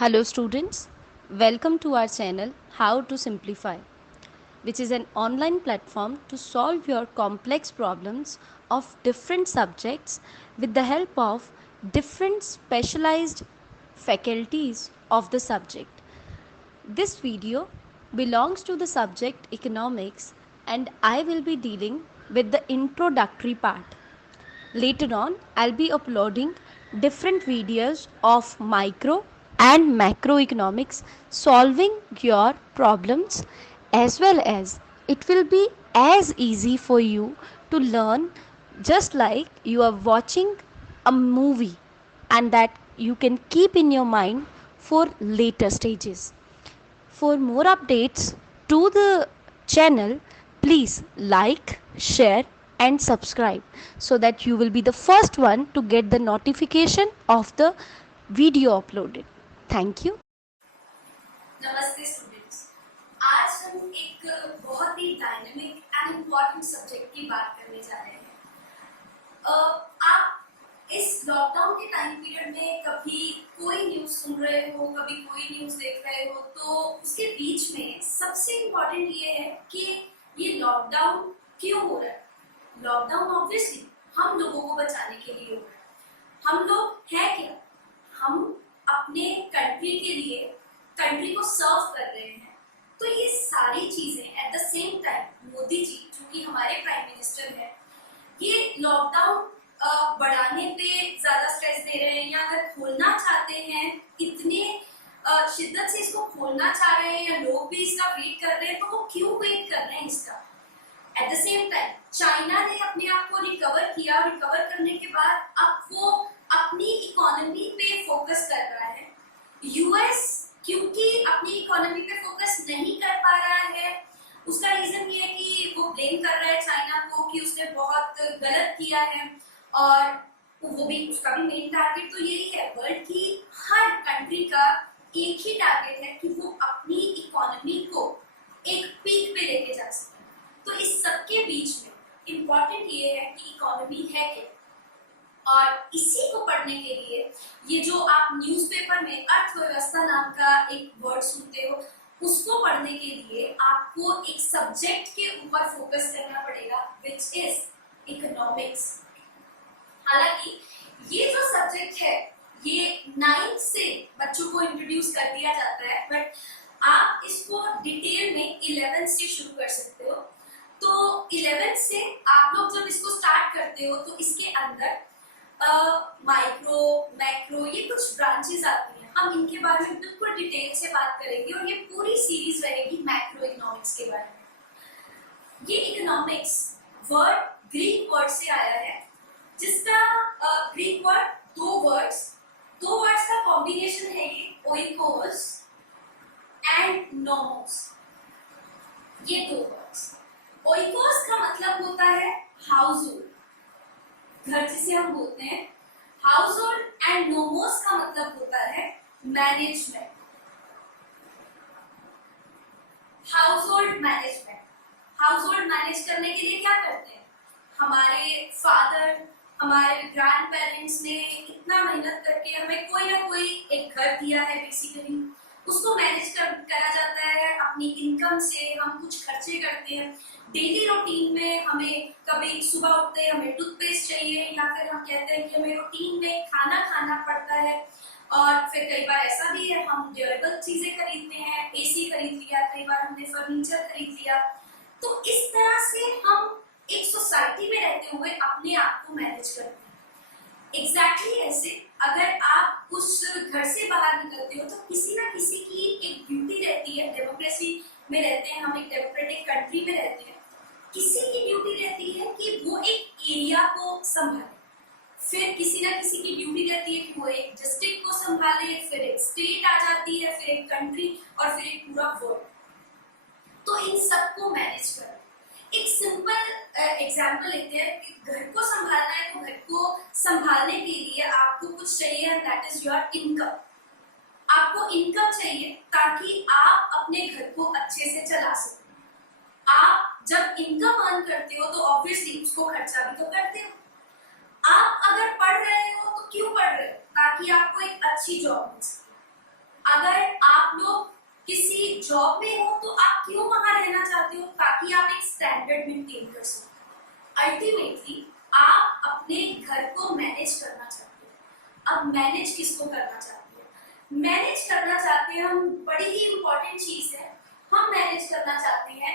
Hello students, welcome to our channel How to Simplify, which is an online platform to solve your complex problems of different subjects with the help of different specialized faculties of the subject. This video belongs to the subject economics and I will be dealing with the introductory part. Later on, I'll be uploading different videos of micro and macroeconomics solving your problems, as well as it will be as easy for you to learn just like you are watching a movie and that you can keep in your mind for later stages. For more updates to the channel, please like, share, and subscribe so that you will be the first one to get the notification of the video uploaded. Thank you. नमस्ते students. आज हम एक बहुत ही dynamic and important subject की बात करने जा रहे हैं। आप इस लॉकडाउन के टाइम पीरियड में कभी कोई न्यूज़ सुन रहे हो, कभी कोई न्यूज़ देख रहे हो, तो उसके बीच में सबसे इम्पोर्टेंट ये है कि ये लॉकडाउन क्यों हो रहा है। लॉकडाउन ऑब्वियसली हम लोगों को बचाने के लिए हो रहा है। हम लोग हैं क्या? हम अपने कंट्री के लिए कंट्री को सर्व कर रहे हैं। तो ये सारी चीजें at the same time Modi ji जो कि हमारे प्राइम मिनिस्टर हैं, ये लॉकडाउन बढ़ाने पे ज्यादा स्ट्रेस दे रहे हैं या अगर खोलना चाहते हैं, इतने शिद्दत से इसको खोलना चाह रहे हैं या लोग भी इसका वेट कर रहे हैं, तो वो क्यों वेट कर रहे हैं इसका? Eight the same time China ने अपने आप को रिकवर किया और रिकवर करने के बाद अब वो अपनी इकोनॉमी पे फोकस कर रहा है। यूएस क्योंकि अपनी इकोनॉमी पे फोकस नहीं कर पा रहा है, उसका रीजन ये है कि वो ब्लेम कर रहा है चाइना को कि उसने बहुत गलत किया है, और वो भी उसका भी मेन टारगेट तो यही है। वर्ल्ड की हर कंट्री का एक ही टारगेट है कि वो अपनी इकोनॉमी को एक पीक पे लेके जा सके। तो इस सबके बीच में इम्पोर्टेंट ये है कि इकोनॉमी है क्या, और इसी को पढ़ने के लिए ये जो आप न्यूज़पेपर में अर्थव्यवस्था नाम का एक वर्ड सुनते हो, उसको पढ़ने के लिए आपको एक सब्जेक्ट के ऊपर फोकस करना पड़ेगा, विच इज इकोनॉमिक्स। हालांकि ये जो सब्जेक्ट है ये 9th से बच्चों को इंट्रोड्यूस कर दिया जाता है, बट आप इसको डिटेल में 11th से शुरू कर सकते हो। तो 11th से आप लोग जब इसको स्टार्ट करते हो तो इसके अंदर माइक्रो मैक्रो ये कुछ ब्रांचेस आती हैं। हम इनके बारे में बिल्कुल डिटेल से बात करेंगे और ये पूरी सीरीज रहेगी मैक्रो इकोनॉमिक्स के बारे में। ये इकोनॉमिक्स वर्ड ग्रीक वर्ड से आया है, जिसका ग्रीक वर्ड दो वर्ड्स का कॉम्बिनेशन है, ये ओइकोस एंड नोमोस। ये दो वर्ड्स, ओइकोस का मतलब होता है हाउस होल्ड, घर जिसे हम बोलते हैं हाउस होल्ड, एंड नोमोस का मतलब होता है management, house hold management. House hold manage करने के लिए क्या करते हैं? हमारे फादर, हमारे ग्रैंड पेरेंट्स ने इतना मेहनत करके हमें कोई ना कोई एक घर दिया है, बेसिकली उसको मैनेज करा जाता है। अपनी इनकम से हम कुछ खर्चे करते हैं। डेली रूटीन में हमें कभी सुबह उठते हैं हमें टूथपेस्ट चाहिए, या फिर हम कहते हैं कि हमें रूटीन में खाना खाना पड़ता है, और फिर कई बार ऐसा भी है हम ड्यूरेबल चीजें खरीदते हैं, एसी खरीद लिया, कई बार हमने फर्नीचर खरीद लिया। तो इस तरह से हम एक सोसाइटी में रहते हुए अपने आप को मैनेज करते हैं। एग्जैक्टली ऐसे अगर आप उस घर से बाहर निकलते हो तो किसी ना किसी की एक ड्यूटी रहती है। डेमोक्रेसी में रहते हैं हम, एक डेमोक्रेटिक कंट्री में रहते हैं, किसी की ड्यूटी रहती है कि वो एक एरिया को संभाले, फिर किसी ना किसी की ड्यूटी रहती है कि वो एक डिस्ट्रिक्ट को संभाले, फिर एक स्टेट आ जाती है, फिर एक कंट्री, और फिर एक पूरा वर्ल्ड। तो इन सबको मैनेज करना। एक सिंपल एग्जांपल लेते हैं कि घर को संभालना है, तो घर को संभालने के लिए आपको कुछ चाहिए, and that is your income. आपको इनकम चाहिए ताकि आप अपने घर को अच्छे से चला सकें। आप जब इनकम अर्न करते हो तो ऑब्वियसली उसको खर्चा भी तो करते हो। आप अगर पढ़ रहे हो तो क्यों पढ़ रहे हो? ताकि आपको एक अच्छी जॉब मिल सके। जॉब में हो तो आप क्यों वहां रहना चाहते हो? ताकि आप एक स्टैंडर्ड मेंटेन कर सको। अल्टीमेटली आप अपने घर को मैनेज करना चाहते हो। अब मैनेज किसको करना चाहते हो? मैनेज करना चाहते हैं हम, बड़ी ही इंपॉर्टेंट चीज है, हम मैनेज करना चाहते हैं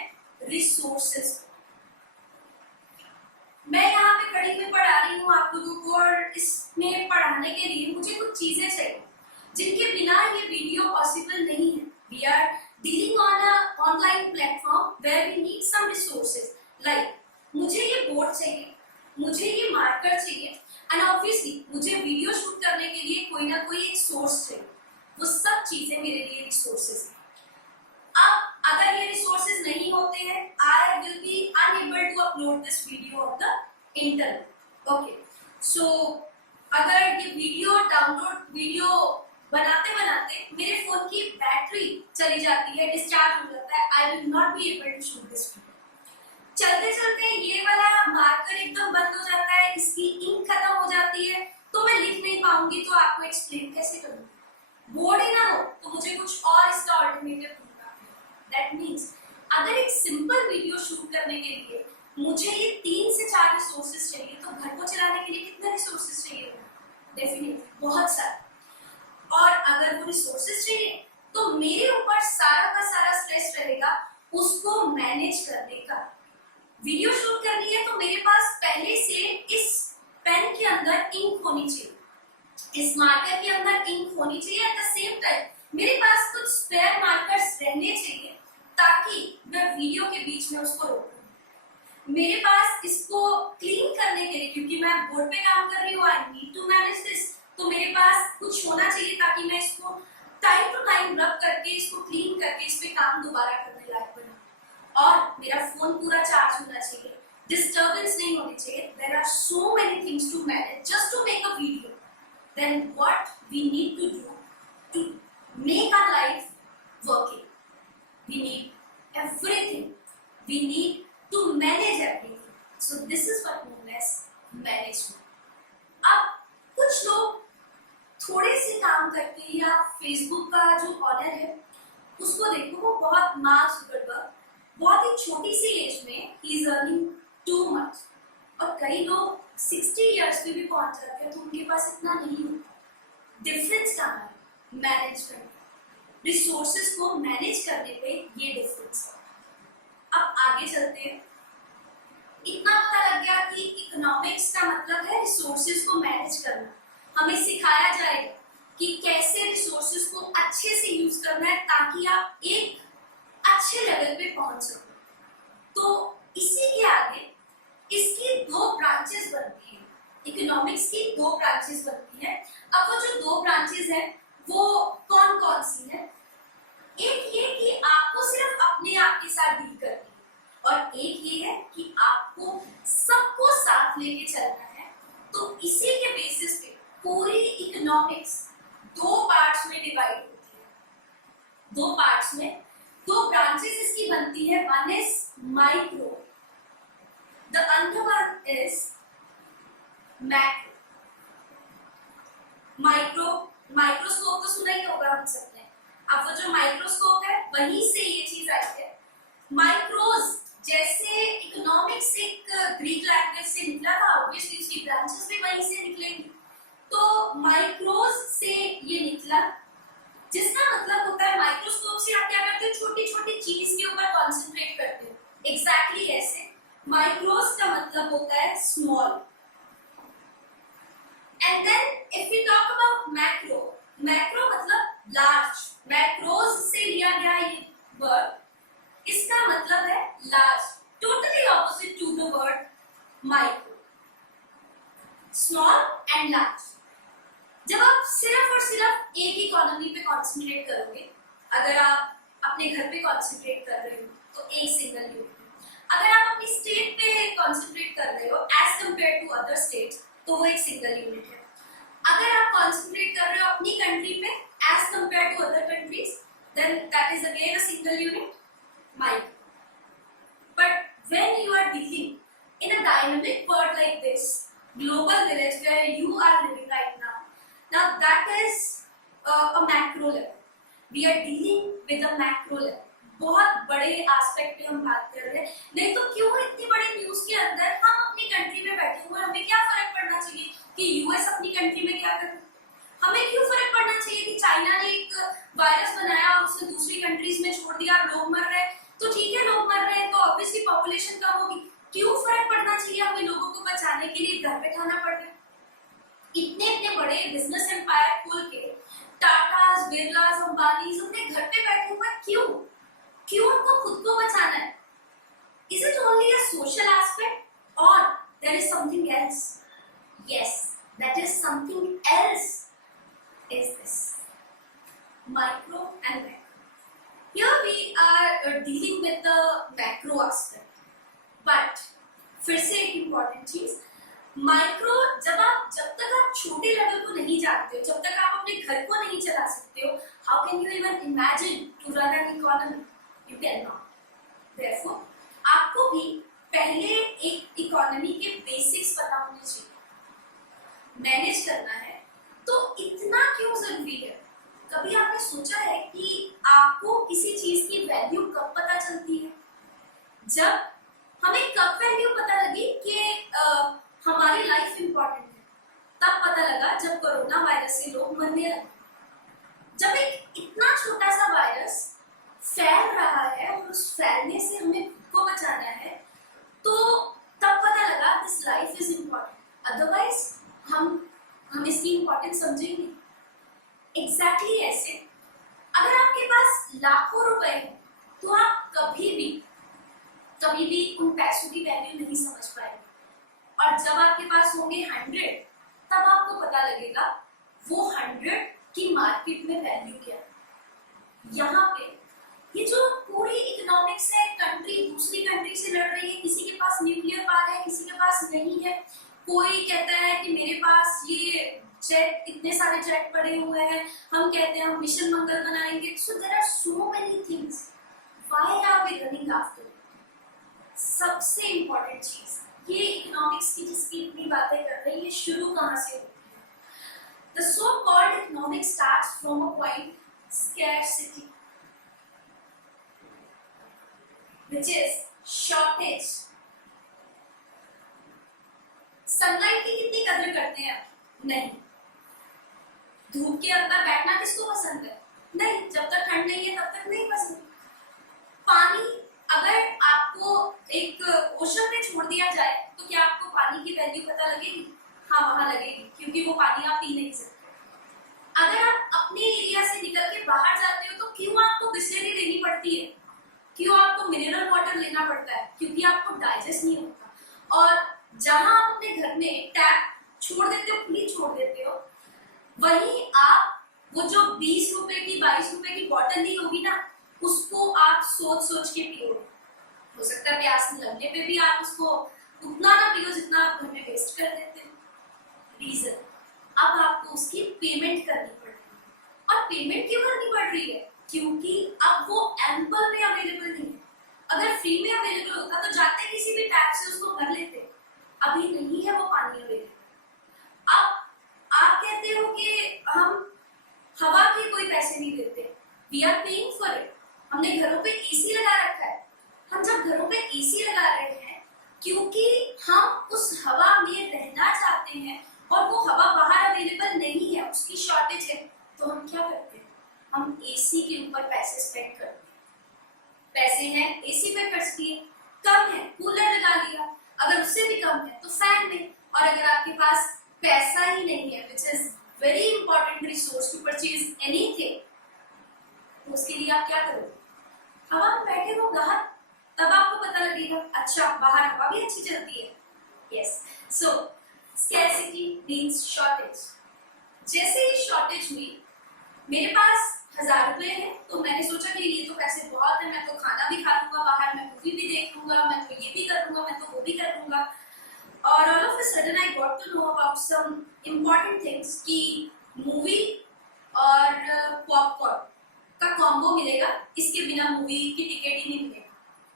रिसोर्सेस को। मैं यहाँ पे खड़ी में पढ़ा रही हूँ आप लोगों को, और इसमें पढ़ाने के लिए मुझे कुछ चीजें चाहिए जिनके बिना ये वीडियो पॉसिबल नहीं है। We are dealing on a online platform where we need some resources, like मुझे ये बोर्ड चाहिए, मुझे ये मार्कर चाहिए, एंड ऑब्वियसली मुझे वीडियो शूट करने के लिए कोई ना कोई एक सोर्स चाहिए। वो सब चीजें मेरे लिए रिसोर्सेज हैं। अब अगर ये रिसोर्सेज नहीं होते हैं, I will be unable to upload this video on the internet. Okay, so अगर ये वीडियो बनाते बनाते मेरे फोन की बैटरी चली जाती है, डिस्चार्ज हो जाता है, I will not be able to shoot this video. चलते चलते ये वाला मार्कर एकदम बंद हो जाता है, इसकी इंक खत्म हो जाती है, तो मैं लिख नहीं पाऊंगी, तो आपको एक्सप्लेन कैसे करूंगी? बोर्ड ही ना हो तो मुझे कुछ और इसका ऑल्टरनेटिव ढूंढना है। दैट मीन्स अगर एक सिंपल वीडियो शूट करने के लिए मुझे ये 3 से 4 रिसोर्सेज चाहिए, तो घर को चलाने के लिए कितने रिसोर्सेज चाहिए? डेफिनेटली बहुत सारे। और अगर वो रिसोर्सेज चाहिए तो मेरे ऊपर सारा का सारा स्ट्रेस रहेगा उसको मैनेज करने का। वीडियो शूट करनी है तो मेरे पास पहले से इस पेन के अंदर इंक होनी चाहिए, इस मार्कर के अंदर इंक होनी चाहिए। एट द सेम टाइम मेरे पास कुछ स्पेयर मार्कर्स रहने चाहिए ताकि मैं वीडियो के बीच में उसको रोकूं। मेरे पास इसको क्लीन करने के लिए, क्योंकि मैं बोर्ड पे काम कर रही हूँ, I need to manage this, तो मेरे पास कुछ होना चाहिए ताकि मैं इसको टाइम टू टाइम रब करके, इसको क्लीन करके इस पे काम दोबारा करने लायक बनूं। और मेरा फोन पूरा चार्ज होना चाहिए, डिस्टर्बेंस नहीं होनी चाहिए। There are so many things to manage just to make a video. Then what we need to do to make our life working? We need everything. We need to manage everything. So this is what known as management. अब कुछ लोग थोड़े से काम करके, या Facebook का जो ऑनर है उसको देखो, वो बहुत मार्क जुकरबर्ग बहुत ही छोटी सी एज में he is earning too much, और कई लोग 60 इयर्स पे भी पहुंच जाते हैं तो उनके पास इतना नहीं होता। डिफरेंस कहाँ है? मैनेजमेंट, रिसोर्सेज को मैनेज करने पे ये डिफरेंस है। अब आगे चलते हैं। इतना पता लग गया कि इकोनॉमिक्स का मतलब है रिसोर्सेज को मैनेज करना। हमें सिखाया जाएगा कि कैसे रिसोर्सेज को अच्छे से यूज करना है ताकि आप एक अच्छे लेवल पे पहुंच सको। तो इसी के आगे इसकी 2 ब्रांचेस बनती हैं। इकोनॉमिक्स की 2 ब्रांचेस बनती हैं। अब वो जो 2 ब्रांचेस हैं वो कौन कौन सी हैं? एक ये कि आपको सिर्फ अपने आप के साथ डील करनी है, और एक ये है कि आपको सबको साथ लेके चलना है। तो इसी के बेसिस पे पूरी इकोनॉमिक्स 2 पार्ट्स में डिवाइड होती है। 2 पार्ट्स में 2 ब्रांचेस इसकी बनती है। One is micro, the other one is macro. Microscope तो सुना ही होगा हम सबने। अब वो जो माइक्रोस्कोप है वहीं से ये चीज आई है। माइक्रोज जैसे इकोनॉमिक्स एक ग्रीक लैंग्वेज से निकला था, ऑब्वियसली उसकी ब्रांचेस भी वहीं से निकलेंगी। तो माइक्रोज से ये निकला, जिसका मतलब होता है माइक्रोस्कोप से आप क्या करते हो? छोटी छोटी चीज के ऊपर कॉन्सेंट्रेट करते हो। एग्जैक्टली ऐसे माइक्रोस का मतलब होता है small. And then if we talk about macro, macro मतलब लार्ज। मैक्रोस से लिया गया ये वर्ड, इसका मतलब है large, totally opposite to the word micro. Small and large. जब आप सिर्फ और सिर्फ एक इकोनॉमी पे कॉन्सेंट्रेट करोगे, अगर आप अपने घर पे कॉन्सेंट्रेट कर रहे हो तो एक सिंगल यूनिट, अगर आप अपनी स्टेट पे कॉन्सेंट्रेट कर रहे हो as compare to other states तो वो एक सिंगल यूनिट है। अगर आप कॉन्सेंट्रेट कर रहे हो अपनी कंट्री पे as compare to other countries, then that is again a single unit, micro. But when you are dealing in a dynamic world like this, global village where you are living right now, now that is a macro level. We are dealing with a macro level, बहुत बड़े aspect पे हम बात कर रहे हैं। नहीं तो क्यों इतनी बड़ी न्यूज के अंदर हम अपनी कंट्री में बैठे हुए, हमें क्या फर्क पड़ना चाहिए कि यूएस अपनी कंट्री में क्या कर रहे? हमें क्यों फर्क पड़ना चाहिए कि चाइना ने एक वायरस बनाया और उसे दूसरी कंट्रीज में छोड़ दिया, लोग मर रहे हैं, तो ठीक है लोग मर रहे हैं तो ऑब्वियसली पॉपुलेशन कम होगी, क्यों फर्क पड़ना चाहिए हमें लोगों को बचाने के लिए घर पे खाना पड़ रहा है? इतने इतने बड़े बिजनेस एम्पायर खोल के टाटास, बिरलास, अंबानीज अपने घर पे बैठे हुए, क्यों क्यों उनको खुद को बचाना है? Is it only a social aspect or there is something else? Yes, that is something else is this micro and macro. Here we are dealing with the macro aspect, but फिर से एक important चीज, micro जब तक आप छोटे level को नहीं जानते हो, जब तक आप अपने घर को नहीं चला सकते हो, how can you even imagine to run an economy? You can not. Therefore आपको भी पहले एक इकोनॉमी के बेसिक्स पता होने चाहिए। मैनेज करना है तो इतना क्यों जरूरी है? कभी आपने सोचा है कि आपको किसी चीज की वैल्यू कब पता चलती है? जब हमें कब वैल्यू पता लगी कि हमारी लाइफ इंपॉर्टेंट है, तब पता लगा जब कोरोना वायरस से लोग मरने लगे। जब एक इतना छोटा सा वायरस फैल रहा है और उस फैलने से हमें खुद को बचाना है, तो तब पता लगा this life is important, otherwise हम इसकी इम्पोर्टेंस समझेंगे। एग्जैक्टली ऐसे अगर आपके पास लाखों रुपए हैं तो आप कभी भी उन पैसों की वैल्यू नहीं समझ पाएंगे, और जब आपके पास होंगे 100 तब आपको पता लगेगा वो 100 की मार्केट में वैल्यू क्या है। यहाँ पे ये जो पूरी इकोनॉमिक्स है, कंट्री दूसरी कंट्री से लड़ रही है, किसी के पास न्यूक्लियर पावर है, किसी के पास नहीं है, कोई कहता है कि मेरे पास ये जेट, इतने सारे जेट पड़े हुए हैं, हम कहते हैं हम मिशन मंगल बनाएंगे। So there are so many things, why are we running after? सबसे इंपॉर्टेंट चीज, ये इकोनॉमिक्स की जिसकी इतनी बातें कर रहे हैं, ये शुरू कहाँ से होती है? The so-called economics starts from a point scarcity, which is shortage. Sunlight की कितनी कदर करते हैं आप? नहीं। धूप के अंदर बैठना किसको पसंद है? नहीं। जब तक ठंड नहीं है तब तक नहीं पसंद। पानी अगर आपको एक ओशन में छोड़ दिया जाए तो क्या आपको पानी की वैल्यू पता लगेगी? हाँ, वहां लगेगी, क्योंकि वो पानी आप पी नहीं सकते। अगर आप अपने एरिया से निकल के बाहर जाते हो तो क्यों आपको बिस्लरी लेनी पड़ती है? क्यों आपको मिनरल वाटर लेना पड़ता है? क्योंकि आपको डाइजेस्ट नहीं होता। और जहां आप अपने घर में टैप छोड़ देते हो, खुली छोड़ देते हो, वहीं आप वो जो 20 रुपए की 22 रुपए की बॉटल ली होगी ना, उसको आप सोच के पियोगे। हो सकता है प्यास लगने पे भी आप उसको उतना ना पियो जितना आप घर में वेस्ट कर देते हो। रीजन, अब आपको उसकी पेमेंट करनी पड़ रही है। और पेमेंट क्यों करनी पड़ रही है? क्योंकि अब वो एम्पल में अवेलेबल नहीं है। अगर फ्री में अवेलेबल होता तो जाते किसी भी टैप से उसको भर लेते। अभी नहीं है वो पानी अवेलेबल। अब आप कहते हो कि हम हवा के कोई पैसे नहीं देते, we are paying for it. हमने घरों पे एसी लगा रखा है। हम जब घरों पे एसी लगा रहे हैं क्योंकि हम उस हवा में रहना चाहते हैं और वो हवा बाहर अवेलेबल नहीं है, उसकी शॉर्टेज है, तो हम क्या करते हैं? हम एसी के ऊपर पैसे स्पेंड करते हैं। पैसे हैं एसी पे खर्च किए, कम है कूलर लगा लिया, अगर उससे भी कम है तो फैन में। और अगर आपके पास पैसा ही नहीं है, which is very important resource to purchase anything, तो उसके लिए आप क्या करोगे? हवा में बैठे हो बाहर, तब आपको पता लगेगा अच्छा बाहर हवा भी अच्छी चलती है। यस, सो स्कैरसिटी मींस शॉर्टेज। जैसे ही शॉर्टेज हुई, मेरे पास 1000 रुपए है तो मैंने सोचा कि ये तो पैसे बहुत है, मैं तो खाना भी खा लूंगा बाहर, मैं मूवी भी देख लूंगा, मैं तो ये भी कर लूंगा, मैं तो वो भी कर लूंगा। और all of a sudden I got to know about some important things कि मूवी और पॉपकॉर्न का कॉम्बो मिलेगा, इसके बिना मूवी की टिकट ही नहीं मिलेगा।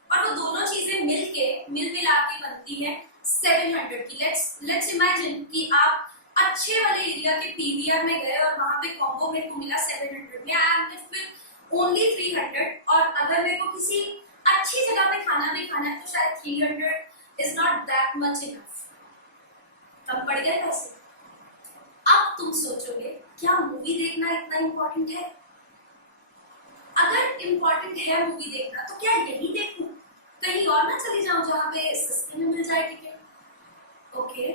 और वो दोनों चीजें मिल मिला के बनती है 700 की। लेट्स इमेजिन कि आप अच्छे वाले एरिया के पीवीआर में गए और वहां पे कॉम्बो मेरे को मिला 700 में। I am lift with only 300, और अगर मेरे को किसी अच्छी जगह पे खाना भी खाना है तो शायद 300 is not that much enough, कम पड़ गए पैसे। अब तुम सोचोगे क्या मूवी देखना इतना इम्पोर्टेंट है? अगर इम्पोर्टेंट है मूवी देखना तो क्या यही देखूं, कहीं और ना चली जाऊं जहां पे सस्ते में मिल जाए टिकट? ओके,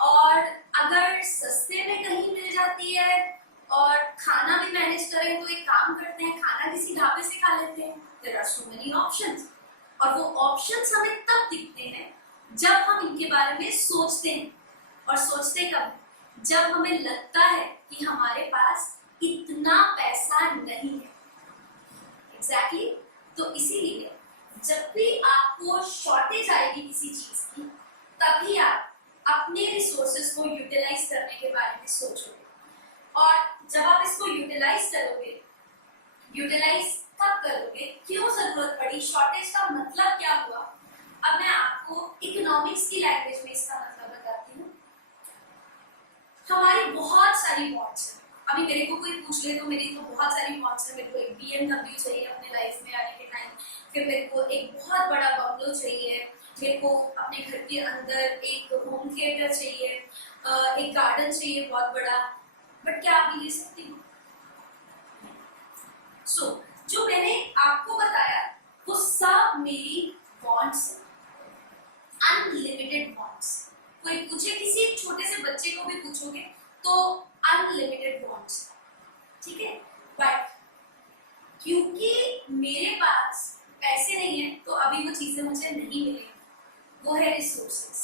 और अगर सस्ते में कहीं मिल जाती है और खाना भी मैनेज करें तो एक काम करते हैं, खाना किसी ढाबे से खा लेते हैं। There are so many options, और वो ऑप्शंस हमें तब दिखते हैं जब हम इनके बारे में सोचते हैं। और सोचते कब? जब हमें लगता है कि हमारे पास इतना पैसा नहीं है। एग्जैक्टली तो इसीलिए जब भी आपको शॉर्टेज आएगी किसी चीज की, तभी आप अपने रिसोर्सेज को यूटिलाइज करने के बारे में सोचोगे। और जब आप इसको यूटिलाइज करोगे, यूटिलाइज कब करोगे, क्यों जरूरत पड़ी, शॉर्टेज का मतलब क्या हुआ, अब मैं आपको इकोनॉमिक्स की लैंग्वेज में इसका मतलब बताती हूँ। हमारी बहुत सारी वॉन्ट्स हैं। अभी मेरे को कोई पूछ ले तो मेरी तो बहुत सारी वॉन्ट्स है। मेरे को एक BMW चाहिए अपने लाइफ में आने के टाइम, फिर मेरे को एक बहुत बड़ा बंगलो चाहिए, मेरे को अपने घर के अंदर एक होम थिएटर चाहिए, एक गार्डन चाहिए बहुत बड़ा। बट क्या अभी ले सकती हूँ? सो जो मैंने आपको बताया वो सब मेरी वॉन्ट्स है, अनलिमिटेड वॉन्ट्स। कोई पूछे, किसी छोटे से बच्चे को भी पूछोगे तो अनलिमिटेड वॉन्ट्स, ठीक है। बट क्योंकि मेरे पास पैसे नहीं है तो अभी वो चीजें मुझे नहीं मिलेंगी, वो है resources.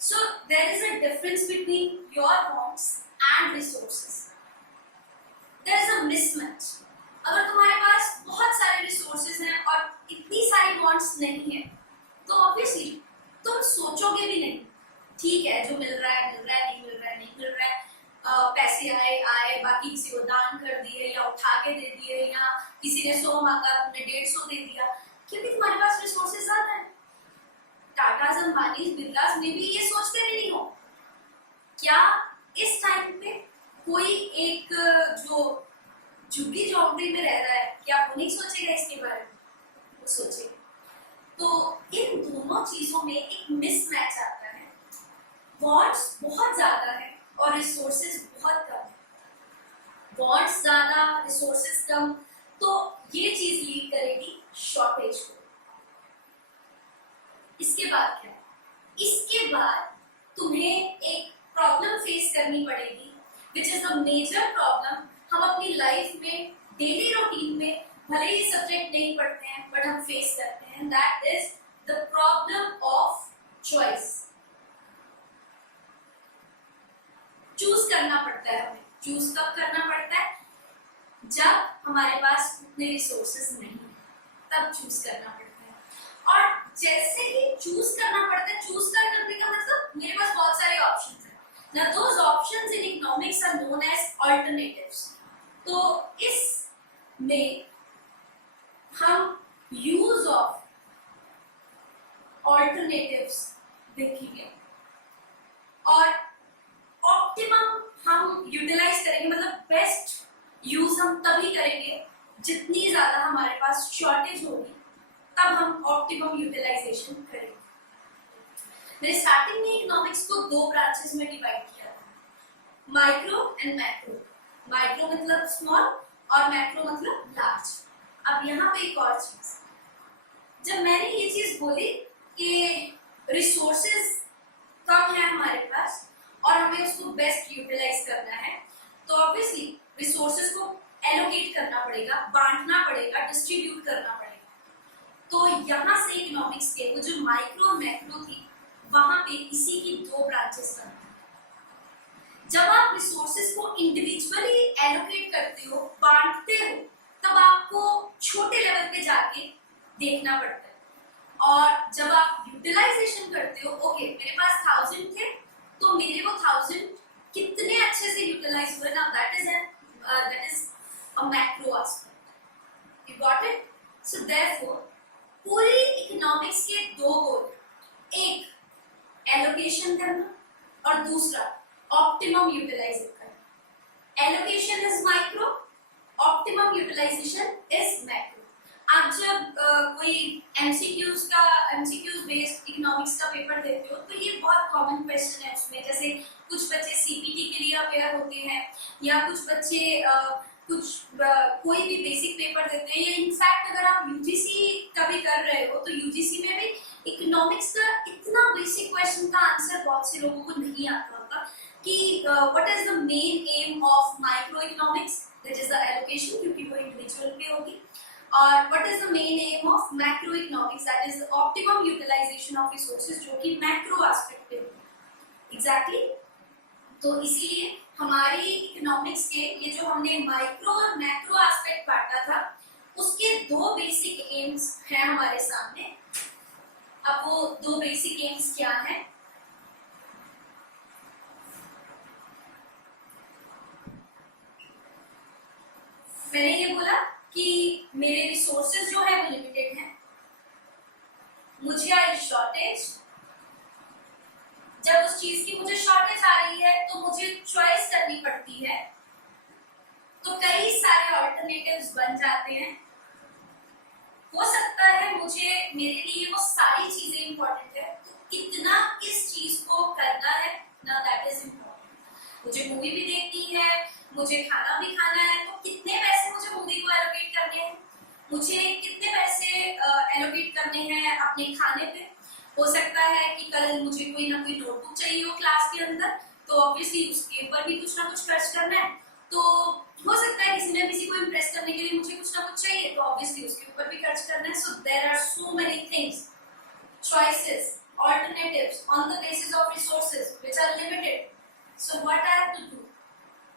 So there is a difference between your wants and resources. There is a mismatch. अगर तुम्हारे पास बहुत सारे रिसोर्सेज हैं और इतनी सारी वॉन्ट्स नहीं है तो ऑब्वियसली तुम सोचोगे भी नहीं, ठीक है जो मिल रहा है मिल रहा है, नहीं मिल रहा है नहीं मिल रहा है, पैसे आए आए, बाकी किसी को दान कर दिए या उठा के दे दिए, या किसी ने 100 मांगा तुमने 150 दे दिया, क्योंकि तुम्हारे पास रिसोर्सेज ज्यादा है। टाटाज, अंबानीज, बिरलास में भी ये सोचते भी नहीं हो। क्या इस टाइम पे कोई एक जो झुग्गी झोंपड़ी में रह रहा है, क्या वो नहीं सोचेगा इसके बारे में? वो सोचेगा। तो इन दोनों चीजों में एक मिसमैच आता है। वॉन्ट्स बहुत ज्यादा है और रिसोर्सेज बहुत कम है। वॉन्ट्स ज्यादा, रिसोर्सेज कम, तो ये चीज लीड करेगी शॉर्टेज को। इसके बाद क्या? इसके बाद तुम्हें एक प्रॉब्लम फेस करनी पड़ेगी, which is the major problem. हम अपनी लाइफ में डेली रूटीन में भले ही सब्जेक्ट नहीं पढ़ते हैं बट हम फेस करते हैं, that is the problem of choice. Choose करना पड़ता है हमें। चूज कब करना पड़ता है? जब हमारे पास उतने रिसोर्सेस नहीं है, तब चूज करना पड़ता है। और जैसे ही चूज करना पड़ता है, चूज करने का मतलब मेरे पास बहुत सारे ऑप्शंस हैं। Now those options in economics are known as alternatives. तो इसमें हम यूज ऑफ ऑल्टरनेटिव्स देखेंगे और ऑप्टिमम हम यूटिलाइज करेंगे, मतलब बेस्ट यूज हम तभी करेंगे जितनी ज्यादा हमारे पास शॉर्टेज होगी, तब हम ऑप्टिमम यूटिलाइजेशन करेंगे। मैंने स्टार्टिंग में इकोनॉमिक्स को दो ब्रांचेस में डिवाइड किया था, माइक्रो एंड मैक्रो। माइक्रो मतलब स्मॉल और मैक्रो मतलब लार्ज। अब यहाँ पे एक और चीज, जब मैंने ये चीज बोली कि रिसोर्सेज कम है हमारे पास और हमें उसको बेस्ट यूटिलाइज करना है, तो ऑब्वियसली रिसोर्सेज को एलोकेट करना पड़ेगा, बांटना पड़ेगा, डिस्ट्रीब्यूट करना पड़ेगा। तो यहाँ से इकोनॉमिक्स के वो जो माइक्रो और मैक्रो थी, वहां पे इसी की दो ब्रांचेस बनती हैं। जब आप रिसोर्सेज को इंडिविजुअली एलोकेट करते हो, बांटते हो, तब आपको छोटे लेवल पे जाके देखना पड़ता है। और जब आप यूटिलाइजेशन करते हो, ओके मेरे पास 1000 थे तो मेरे वो 1000 कितने अच्छे से यूटिलाइज हुए ना, that is a macro aspect. You got it? So therefore पूरी इकोनॉमिक्स के दो गोल, एक एलोकेशन करना और दूसरा ऑप्टिमम यूटिलाइज करना। Allocation is micro, optimum utilisation is macro. आप जब कोई एमसीक्यूज बेस्ड इकोनॉमिक्स का पेपर देते हो तो ये बहुत कॉमन क्वेश्चन है उसमें, जैसे कुछ बच्चे सीपीटी के लिए अवेयर होते हैं या कुछ बच्चे कोई भी बेसिक पेपर देते हैं, या इनफैक्ट अगर आप यूजीसी का भी कर रहे हो तो यूजीसी में भी इकोनॉमिक्स का इतना बेसिक क्वेश्चन का आंसर बहुत से लोगों को नहीं आता होता कि what is the main M of micro economics, that is the allocation, क्योंकि वो इंडिविजुअल पे होगी, और what is the main aim of macroeconomics, that is the optimum utilization of resources, जो कि मैक्रो एस्पेक्ट पे होती है एग्जैक्टली। तो इसीलिए हमारी इकोनॉमिक्स के ये जो हमने माइक्रो और मैक्रो एस्पेक्ट बांटा था उसके दो बेसिक एम्स हैं हमारे सामने। अब वो दो बेसिक एम्स क्या हैं? मैंने ये बोला कि मेरे रिसोर्सेज जो है वो लिमिटेड हैं, मुझे आई शॉर्टेज। जब उस चीज की मुझे शॉर्टेज आ रही है तो मुझे चॉइस करनी पड़ती है, तो कई सारे ऑल्टरनेटिव्स बन जाते हैं। हो सकता है मेरे लिए वो सारी चीजें इंपॉर्टेंट है, तो कितना किस चीज को करना है ना, दैट इज इम्पोर्टेंट। मुझे मूवी भी देखनी है, मुझे खाना भी खाना है, तो कितने पैसे मुझे मूवी को एलोकेट करने हैं, मुझे कितने पैसे एलोकेट करने हैं अपने खाने पे। हो सकता है कि कल मुझे कोई ना कोई नोटबुक चाहिए हो क्लास के अंदर, तो ऑब्वियसली उसके ऊपर भी कुछ ना कुछ खर्च करना है। तो हो सकता है किसी न किसी को इम्प्रेस करने के लिए मुझे कुछ ना कुछ चाहिए, तो ऑब्वियसली उसके ऊपर भी खर्च करना है। So there are so many things, choices, alternatives on the basis of resources which are limited. So what I have to do?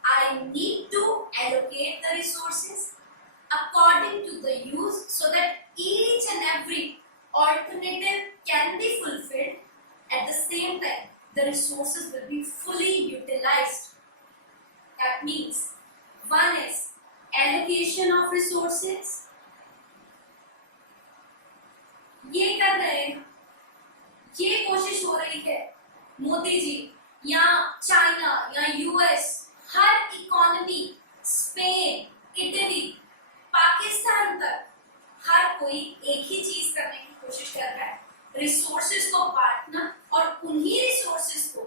I need to allocate the resources according to the use so that each and every alternative can be fulfilled. At the same time, the resources will be fully utilized. That means one is allocation of resources. ये कर रहे हैं, ये कोशिश हो रही है मोदी जी या चाइना या यूएस, हर इकोनॉमी, स्पेन, इटली, पाकिस्तान तक हर कोई एक ही चीज करने की कोशिश कर रहा है, रिसोर्सेज को बांटना और उन्हीं रिसोर्सेज को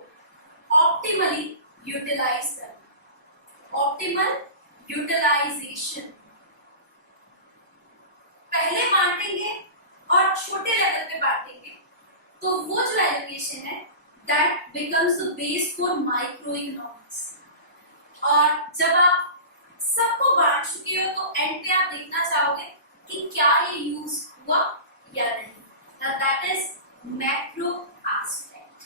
ऑप्टिमली यूटिलाइज करना। ऑप्टिमल यूटिलाइजेशन पहले बांटेंगे और छोटे लेवल पे बांटेंगे तो वो जो एलोकेशन है that becomes the base for micro economics. और जब आप सबको बांट चुके हो तो एंड पे आप देखना चाहोगे कि क्या ये यूज हुआ या नहीं। That is macro aspect,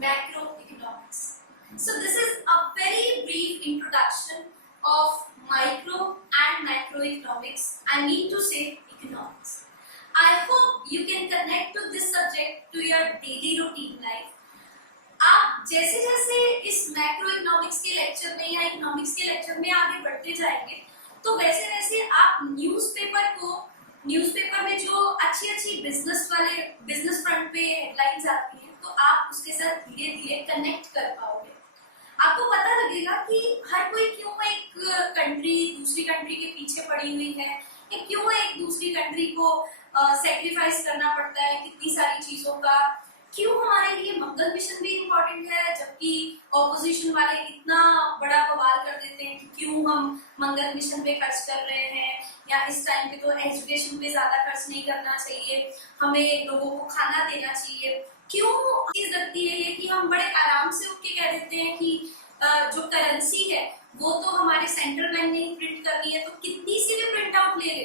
macro economics. So this is a very brief introduction of micro and macroeconomics. I mean to say economics. I hope you can connect to this subject to your daily routine life. आप जैसे जैसे इस macro economics के lecture में या economics के lecture में आगे बढ़ते जाएंगे तो वैसे वैसे आप न्यूज़पेपर में जो अच्छी बिजनेस फ्रंट पे हेडलाइंस आती हैं तो आप उसके साथ धीरे धीरे कनेक्ट कर पाओगे। आपको पता लगेगा कि हर कोई क्यों एक कंट्री दूसरी कंट्री के पीछे पड़ी हुई है, या क्यों एक दूसरी कंट्री को सैक्रिफाइस करना पड़ता है कितनी सारी चीजों का, क्यों हमारे लिए मंगल मिशन भी इम्पोर्टेंट है जबकि ऑपोजिशन वाले इतना बड़ा बवाल कर देते हैं कि क्यों हम मंगल मिशन पे खर्च कर रहे हैं, या इस टाइम पे तो एजुकेशन पे ज्यादा खर्च नहीं करना चाहिए, हमें लोगों को खाना देना चाहिए। क्यों चीज लगती है ये कि हम बड़े आराम से उठ के कह देते हैं कि जो करेंसी है वो तो हमारे सेंट्रल बैंक ने प्रिंट करनी है, तो कितनी सी भी प्रिंट आउट ले ले,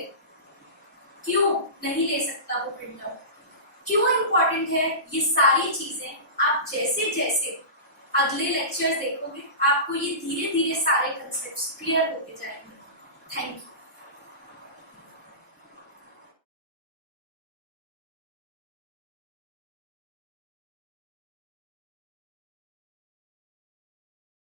क्यों नहीं ले सकता वो प्रिंट आउट, क्यों इम्पोर्टेंट है, ये सारी चीजें आप जैसे जैसे अगले लेक्चर्स देखोगे आपको ये धीरे धीरे सारे कंसेप्ट्स क्लियर होते जाएंगे। Thank you.